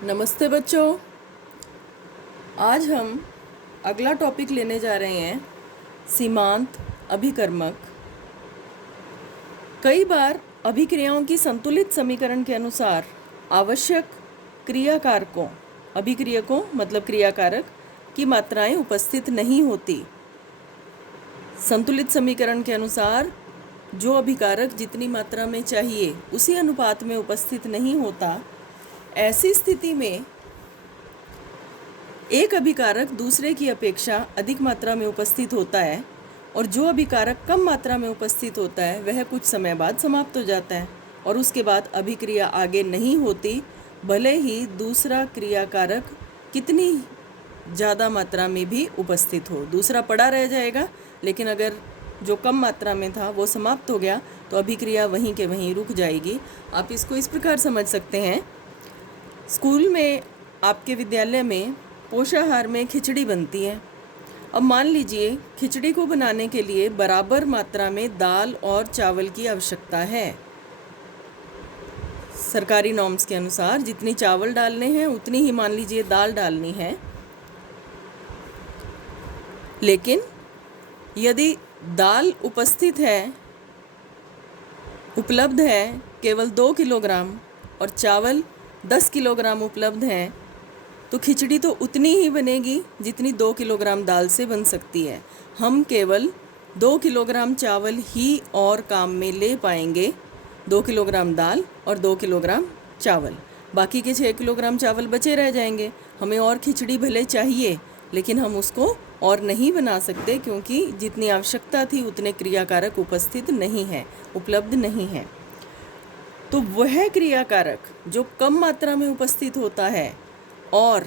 नमस्ते बच्चों। आज हम अगला टॉपिक लेने जा रहे हैं सीमांत अभिकर्मक। कई बार अभिक्रियाओं की संतुलित समीकरण के अनुसार आवश्यक क्रियाकारकों अभिक्रियकों मतलब क्रियाकारक की मात्राएं उपस्थित नहीं होती। संतुलित समीकरण के अनुसार जो अभिकारक जितनी मात्रा में चाहिए उसी अनुपात में उपस्थित नहीं होता। ऐसी स्थिति में एक अभिकारक दूसरे की अपेक्षा अधिक मात्रा में उपस्थित होता है और जो अभिकारक कम मात्रा में उपस्थित होता है वह कुछ समय बाद समाप्त हो जाता है और उसके बाद अभिक्रिया आगे नहीं होती, भले ही दूसरा क्रियाकारक कितनी ज़्यादा मात्रा में भी उपस्थित हो। दूसरा पड़ा रह जाएगा, लेकिन अगर जो कम मात्रा में था वो समाप्त हो गया तो अभिक्रिया वहीं के वहीं रुक जाएगी। आप इसको इस प्रकार समझ सकते हैं। स्कूल में आपके विद्यालय में पोषाहार में खिचड़ी बनती है। अब मान लीजिए खिचड़ी को बनाने के लिए बराबर मात्रा में दाल और चावल की आवश्यकता है। सरकारी नॉर्म्स के अनुसार जितनी चावल डालने हैं उतनी ही मान लीजिए दाल डालनी है। लेकिन यदि दाल उपलब्ध है केवल 2 किलोग्राम और चावल 10 किलोग्राम उपलब्ध हैं, तो खिचड़ी तो उतनी ही बनेगी जितनी 2 किलोग्राम दाल से बन सकती है। हम केवल 2 किलोग्राम चावल ही और काम में ले पाएंगे, 2 किलोग्राम दाल और 2 किलोग्राम चावल। बाकी के 6 किलोग्राम चावल बचे रह जाएंगे। हमें और खिचड़ी भले चाहिए, लेकिन हम उसको और नहीं बना सकते क्योंकि जितनी आवश्यकता थी उतने क्रियाकारक उपलब्ध नहीं है। तो वह क्रियाकारक जो कम मात्रा में उपस्थित होता है और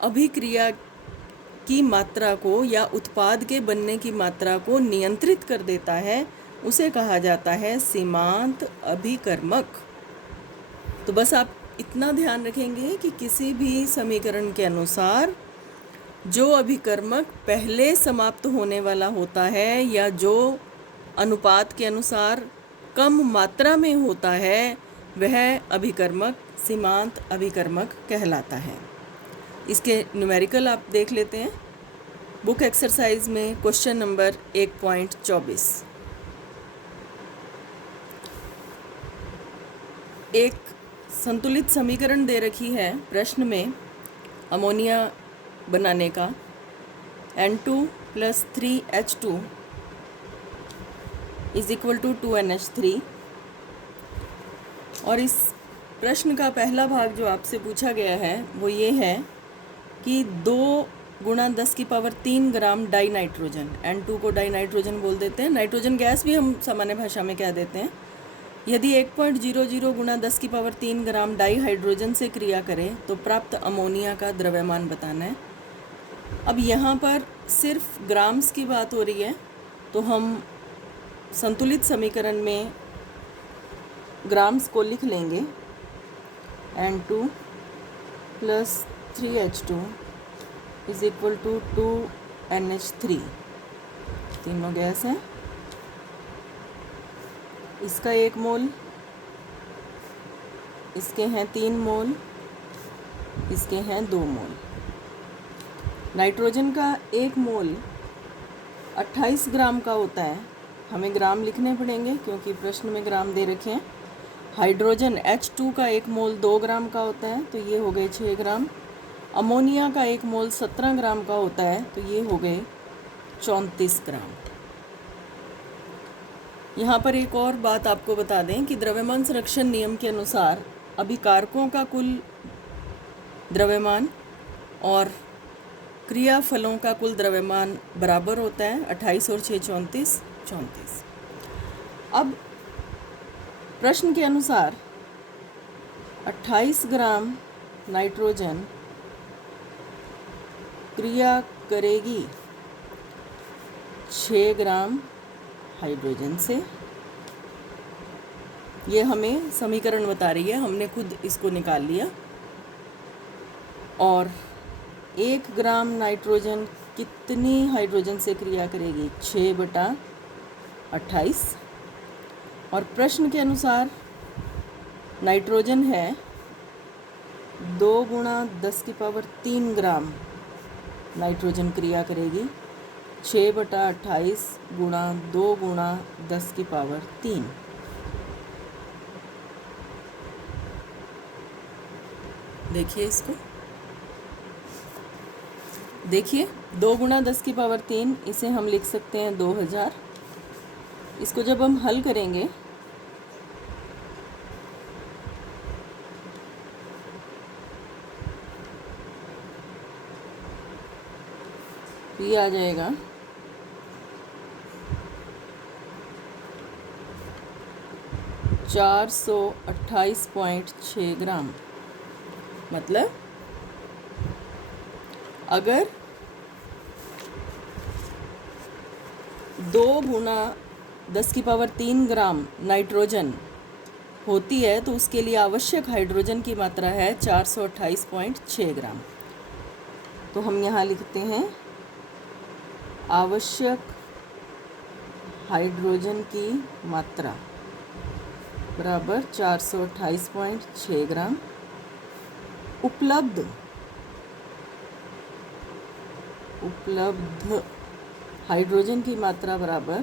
अभिक्रिया की मात्रा को या उत्पाद के बनने की मात्रा को नियंत्रित कर देता है, उसे कहा जाता है सीमांत अभिकर्मक। तो बस आप इतना ध्यान रखेंगे कि किसी भी समीकरण के अनुसार जो अभिकर्मक पहले समाप्त होने वाला होता है या जो अनुपात के अनुसार कम मात्रा में होता है वह अभिकर्मक सीमांत अभिकर्मक कहलाता है। इसके न्यूमेरिकल आप देख लेते हैं बुक एक्सरसाइज में क्वेश्चन नंबर 1.24। एक संतुलित समीकरण दे रखी है प्रश्न में अमोनिया बनाने का N2 + 3H2 = 2NH3। और इस प्रश्न का पहला भाग जो आपसे पूछा गया है वो ये है कि 2 × 10³ ग्राम डाई नाइट्रोजन, N2 को डाई नाइट्रोजन बोल देते हैं, नाइट्रोजन गैस भी हम सामान्य भाषा में कह देते हैं, यदि 1.00 × 10³ ग्राम डाई हाइड्रोजन से क्रिया करें तो प्राप्त अमोनिया का द्रव्यमान बताना है। अब यहाँ पर सिर्फ ग्राम्स की बात हो रही है, तो हम संतुलित समीकरण में ग्राम्स को लिख लेंगे। N2 + 3H2 = 2NH3। तीनों गैस हैं। इसका 1 मोल, इसके हैं 3 मोल, इसके हैं 2 मोल। नाइट्रोजन का 1 मोल 28 ग्राम का होता है। हमें ग्राम लिखने पड़ेंगे क्योंकि प्रश्न में ग्राम दे रखे हैं। हाइड्रोजन H2 का 1 मोल 2 ग्राम का होता है, तो ये हो गए 6 ग्राम। अमोनिया का 1 मोल 17 ग्राम का होता है, तो ये हो गए 34 ग्राम। यहाँ पर एक और बात आपको बता दें कि द्रव्यमान संरक्षण नियम के अनुसार अभिकारकों का कुल द्रव्यमान और क्रियाफलों का कुल द्रव्यमान बराबर होता है। 28 और 6 34। अब प्रश्न के अनुसार 28 ग्राम नाइट्रोजन क्रिया करेगी 6 ग्राम हाइड्रोजन से। ये हमें समीकरण बता रही है, हमने खुद इसको निकाल लिया। और 1 ग्राम नाइट्रोजन कितनी हाइड्रोजन से क्रिया करेगी? 6/28। और प्रश्न के अनुसार नाइट्रोजन है 2 × 10⁻³ ग्राम नाइट्रोजन क्रिया करेगी। 6/28 गुणा 2 × 10⁻³ देखिए इसको, देखिए 2 × 10⁻³ इसे हम लिख सकते हैं 2000। इसको जब हम हल करेंगे तो ये आ जाएगा 428.6 ग्राम। मतलब अगर 2 × 10⁻³ ग्राम नाइट्रोजन होती है तो उसके लिए आवश्यक हाइड्रोजन की मात्रा है 428.6 ग्राम। तो हम यहाँ लिखते हैं आवश्यक हाइड्रोजन की मात्रा बराबर 428.6 ग्राम। उपलब्ध हाइड्रोजन की मात्रा बराबर,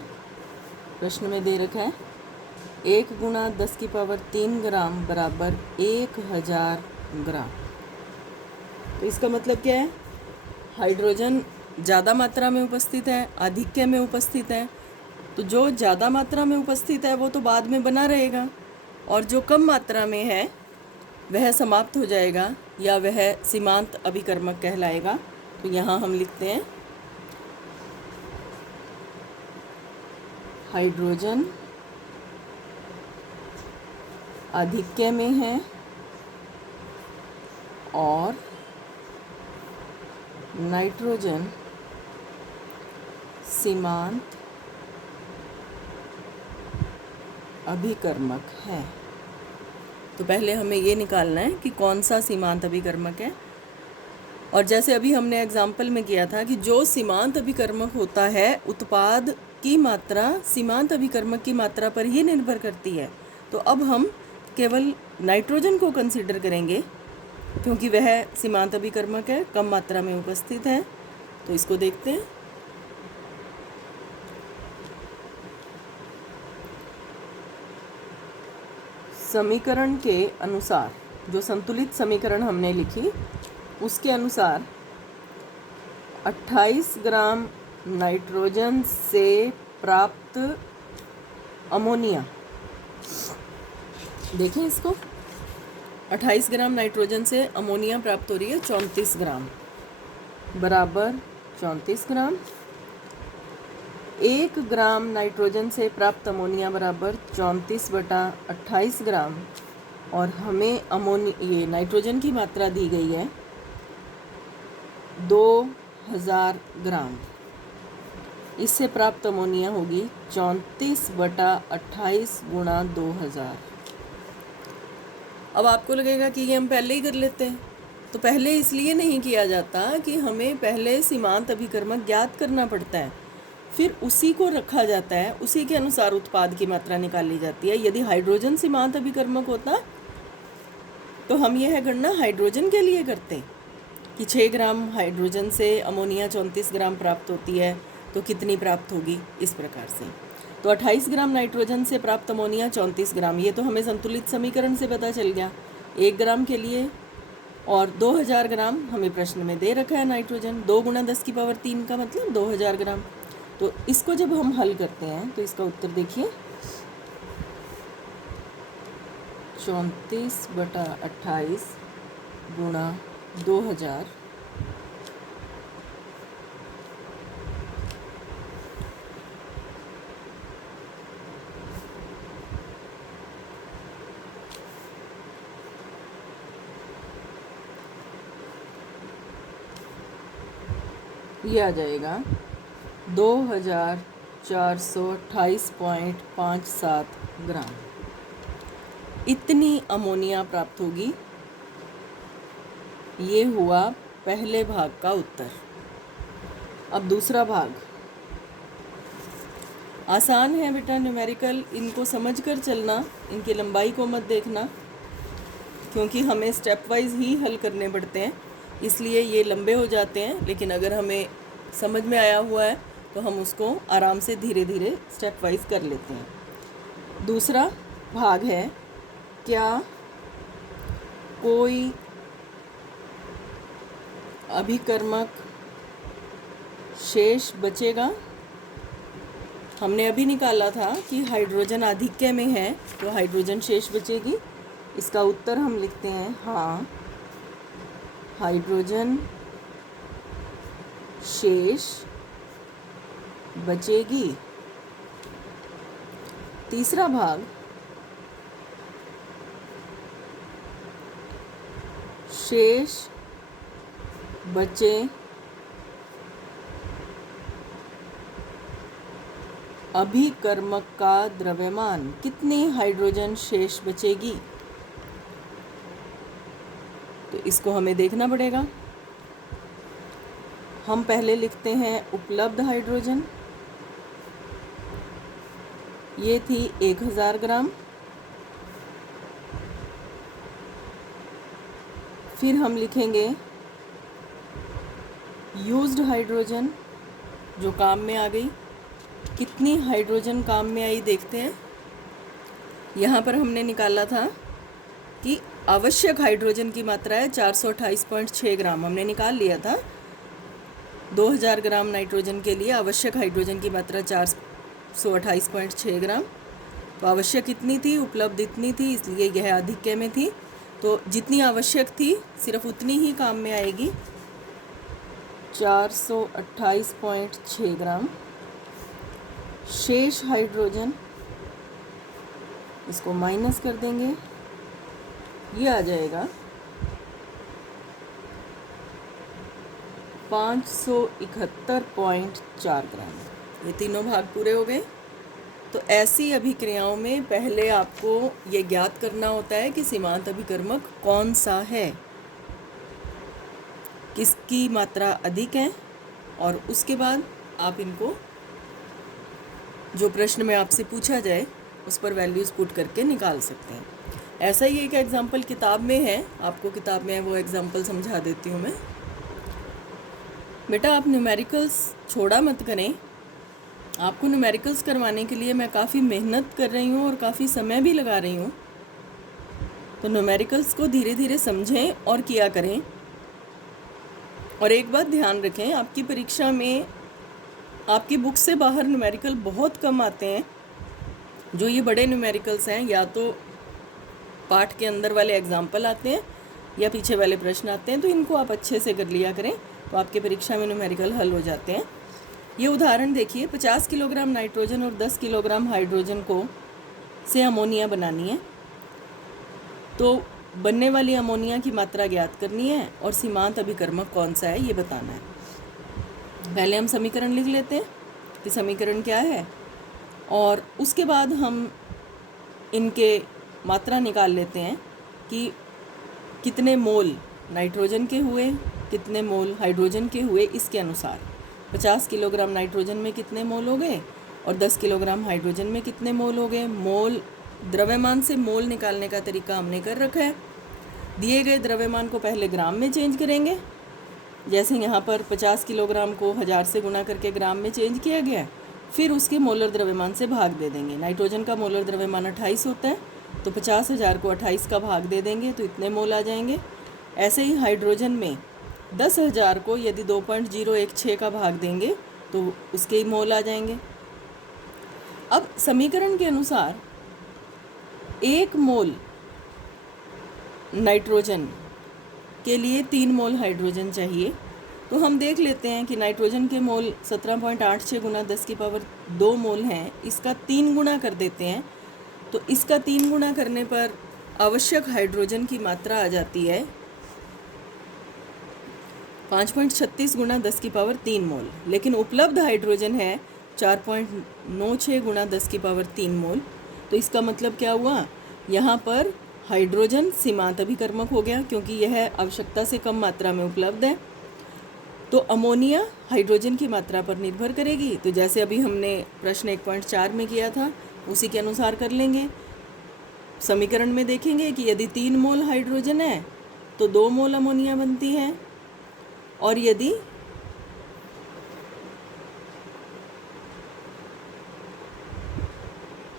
प्रश्न में दे रखा है 1 × 10⁻³ ग्राम बराबर 1000 ग्राम। तो इसका मतलब क्या है, हाइड्रोजन ज़्यादा मात्रा में उपस्थित है, आधिक्य में उपस्थित है। तो जो ज़्यादा मात्रा में उपस्थित है वो तो बाद में बना रहेगा, और जो कम मात्रा में है वह समाप्त हो जाएगा या वह सीमांत अभिकर्मक कहलाएगा। तो यहाँ हम लिखते हैं हाइड्रोजन आधिक्य में है और नाइट्रोजन सीमांत अभिकर्मक है। तो पहले हमें ये निकालना है कि कौन सा सीमांत अभिकर्मक है। और जैसे अभी हमने एग्जाम्पल में किया था कि जो सीमांत अभिकर्मक होता है उत्पाद की मात्रा सीमांत अभिकर्मक की मात्रा पर ही निर्भर करती है। तो अब हम केवल नाइट्रोजन को कंसीडर करेंगे क्योंकि वह सीमांत अभिकर्मक है, कम मात्रा में उपस्थित है। तो इसको देखते हैं। समीकरण के अनुसार, जो संतुलित समीकरण हमने लिखी उसके अनुसार 28 ग्राम नाइट्रोजन से प्राप्त अमोनिया, देखिए इसको, 28 ग्राम नाइट्रोजन से अमोनिया प्राप्त हो रही है 34 ग्राम बराबर 34 ग्राम। 1 ग्राम नाइट्रोजन से प्राप्त अमोनिया बराबर 34/28 ग्राम। और हमें ये नाइट्रोजन की मात्रा दी गई है 2000 ग्राम। इससे प्राप्त अमोनिया होगी 34/28 गुणा 2000। अब आपको लगेगा कि ये हम पहले ही कर लेते हैं। तो पहले इसलिए नहीं किया जाता कि हमें पहले सीमांत अभिकर्मक ज्ञात करना पड़ता है, फिर उसी को रखा जाता है, उसी के अनुसार उत्पाद की मात्रा निकाली जाती है। यदि हाइड्रोजन सीमांत अभिकर्मक होता तो हम यह गणना हाइड्रोजन के लिए करते कि 6 ग्राम हाइड्रोजन से अमोनिया 34 ग्राम प्राप्त होती है तो कितनी प्राप्त होगी, इस प्रकार से। तो 28 ग्राम नाइट्रोजन से प्राप्त अमोनिया 34 ग्राम, ये तो हमें संतुलित समीकरण से पता चल गया 1 ग्राम के लिए। और 2000 ग्राम हमें प्रश्न में दे रखा है नाइट्रोजन, 2 × 10⁻³ का मतलब 2000 ग्राम। तो इसको जब हम हल करते हैं तो इसका उत्तर देखिए 34/28 गुणा 2000 ये आ जाएगा 2428.57 ग्राम। इतनी अमोनिया प्राप्त होगी। ये हुआ पहले भाग का उत्तर। अब दूसरा भाग आसान है बेटा, न्यूमेरिकल, इनको समझकर चलना, इनकी लंबाई को मत देखना। क्योंकि हमें स्टेप वाइज ही हल करने पड़ते हैं, इसलिए ये लंबे हो जाते हैं। लेकिन अगर हमें समझ में आया हुआ है तो हम उसको आराम से धीरे धीरे स्टेप वाइज कर लेते हैं। दूसरा भाग है, क्या कोई अभिकर्मक शेष बचेगा। हमने अभी निकाला था कि हाइड्रोजन आधिक्य में है तो हाइड्रोजन शेष बचेगी। इसका उत्तर हम लिखते हैं हाँ, हाइड्रोजन शेष बचेगी। तीसरा भाग, शेष बचे अभिकर्मक का द्रव्यमान, कितनी हाइड्रोजन शेष बचेगी। तो इसको हमें देखना पड़ेगा। हम पहले लिखते हैं उपलब्ध हाइड्रोजन, ये थी 1000 ग्राम। फिर हम लिखेंगे यूज्ड हाइड्रोजन, जो काम में आ गई। कितनी हाइड्रोजन काम में आई देखते हैं। यहाँ पर हमने निकाला था कि आवश्यक हाइड्रोजन की मात्रा है 428.6 ग्राम, हमने निकाल लिया था। 2000 ग्राम नाइट्रोजन के लिए आवश्यक हाइड्रोजन की मात्रा 428.6 ग्राम। तो आवश्यक इतनी थी, उपलब्ध इतनी थी, इसलिए यह आधिक्य में थी। तो जितनी आवश्यक थी सिर्फ उतनी ही काम में आएगी, 428.6 ग्राम। शेष हाइड्रोजन, इसको माइनस कर देंगे, ये आ जाएगा 571.4 ग्राम। ये तीनों भाग पूरे हो गए। तो ऐसी अभिक्रियाओं में पहले आपको ये ज्ञात करना होता है कि सीमांत अभिकर्मक कौन सा है, किसकी मात्रा अधिक है, और उसके बाद आप इनको जो प्रश्न में आपसे पूछा जाए उस पर वैल्यूज़ पुट करके निकाल सकते हैं। ऐसा ही एक एग्जाम्पल किताब में है, आपको किताब में वो एग्जाम्पल समझा देती हूँ मैं। बेटा आप न्यूमेरिकल्स छोड़ा मत करें, आपको न्यूमेरिकल्स करवाने के लिए मैं काफ़ी मेहनत कर रही हूँ और काफ़ी समय भी लगा रही हूँ। तो न्यूमेरिकल्स को धीरे धीरे समझें और किया करें। और एक बात ध्यान रखें, आपकी परीक्षा में आपकी बुक से बाहर न्यूमेरिकल बहुत कम आते हैं। जो ये बड़े न्यूमेरिकल्स हैं, या तो पाठ के अंदर वाले एग्जाम्पल आते हैं या पीछे वाले प्रश्न आते हैं, तो इनको आप अच्छे से कर लिया करें, तो आपके परीक्षा में न्यूमेरिकल हल हो जाते हैं। ये उदाहरण देखिए, 50 किलोग्राम नाइट्रोजन और 10 किलोग्राम हाइड्रोजन को से अमोनिया बनानी है। तो बनने वाली अमोनिया की मात्रा ज्ञात करनी है और सीमांत अभिकर्मक कौन सा है ये बताना है। पहले हम समीकरण लिख लेते हैं कि समीकरण क्या है, और उसके बाद हम इनके मात्रा निकाल लेते हैं कि कितने मोल नाइट्रोजन के हुए, कितने मोल हाइड्रोजन के हुए। इसके अनुसार 50 किलोग्राम नाइट्रोजन में कितने मोल हो गए और 10 किलोग्राम हाइड्रोजन में कितने मोल हो गए। मोल, द्रव्यमान से मोल निकालने का तरीका हमने कर रखा है। दिए गए द्रव्यमान को पहले ग्राम में चेंज करेंगे, जैसे यहाँ पर 50 किलोग्राम को 1000 से गुना करके ग्राम में चेंज किया गया है। फिर उसके मोलर द्रव्यमान से भाग दे देंगे। नाइट्रोजन का मोलर द्रव्यमान 28 होता है, तो 50,000 को 28 का भाग दे देंगे तो इतने मोल आ जाएंगे। ऐसे ही हाइड्रोजन में 10,000 को यदि 2.016 का भाग देंगे तो उसके ही मोल आ जाएंगे। अब समीकरण के अनुसार 1 मोल नाइट्रोजन के लिए 3 मोल हाइड्रोजन चाहिए। तो हम देख लेते हैं कि नाइट्रोजन के मोल 17.86 गुना 10 की पावर 2 मोल हैं। इसका 3 गुना कर देते हैं, तो इसका 3 गुना करने पर आवश्यक हाइड्रोजन की मात्रा आ जाती है 5.36 गुना 10 की पावर 3 मोल। लेकिन उपलब्ध हाइड्रोजन है 4.96 गुना 10 की पावर 3 मोल। तो इसका मतलब क्या हुआ, यहाँ पर हाइड्रोजन सीमांत अभिकर्मक हो गया क्योंकि यह आवश्यकता से कम मात्रा में उपलब्ध है। तो अमोनिया हाइड्रोजन की मात्रा पर निर्भर करेगी। तो जैसे अभी हमने प्रश्न 1.4 में किया था उसी के अनुसार कर लेंगे। समीकरण में देखेंगे कि यदि 3 मोल हाइड्रोजन है तो 2 मोल अमोनिया बनती है, और यदि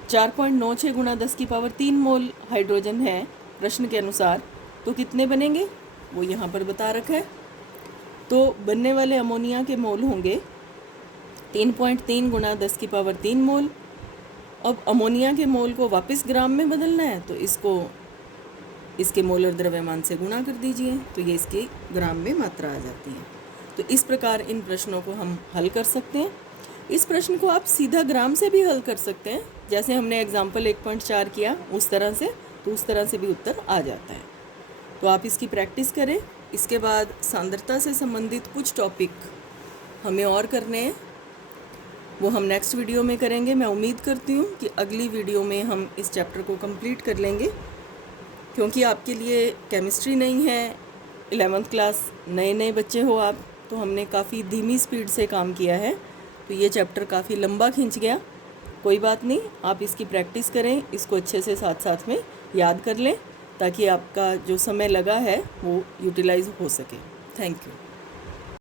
4.96 गुणा 10⁻³ मोल हाइड्रोजन है प्रश्न के अनुसार, तो कितने बनेंगे वो यहाँ पर बता रखा है। तो बनने वाले अमोनिया के मोल होंगे 3.3 गुणा 10⁻³ मोल। अब अमोनिया के मोल को वापस ग्राम में बदलना है तो इसको इसके मोलर द्रव्यमान से गुणा कर दीजिए, तो ये इसके ग्राम में मात्रा आ जाती है। तो इस प्रकार इन प्रश्नों को हम हल कर सकते हैं। इस प्रश्न को आप सीधा ग्राम से भी हल कर सकते हैं, जैसे हमने एग्जाम्पल 1.4 किया उस तरह से, तो उस तरह से भी उत्तर आ जाता है। तो आप इसकी प्रैक्टिस करें। इसके बाद सांद्रता से संबंधित कुछ टॉपिक हमें और करने हैं, वो हम नेक्स्ट वीडियो में करेंगे। मैं उम्मीद करती हूँ कि अगली वीडियो में हम इस चैप्टर को कंप्लीट कर लेंगे, क्योंकि आपके लिए केमिस्ट्री नहीं है, 11th क्लास नए बच्चे हो आप, तो हमने काफ़ी धीमी स्पीड से काम किया है, तो ये चैप्टर काफ़ी लंबा खिंच गया। कोई बात नहीं, आप इसकी प्रैक्टिस करें, इसको अच्छे से साथ साथ में याद कर लें, ताकि आपका जो समय लगा है वो यूटिलाइज हो सके। Thank you.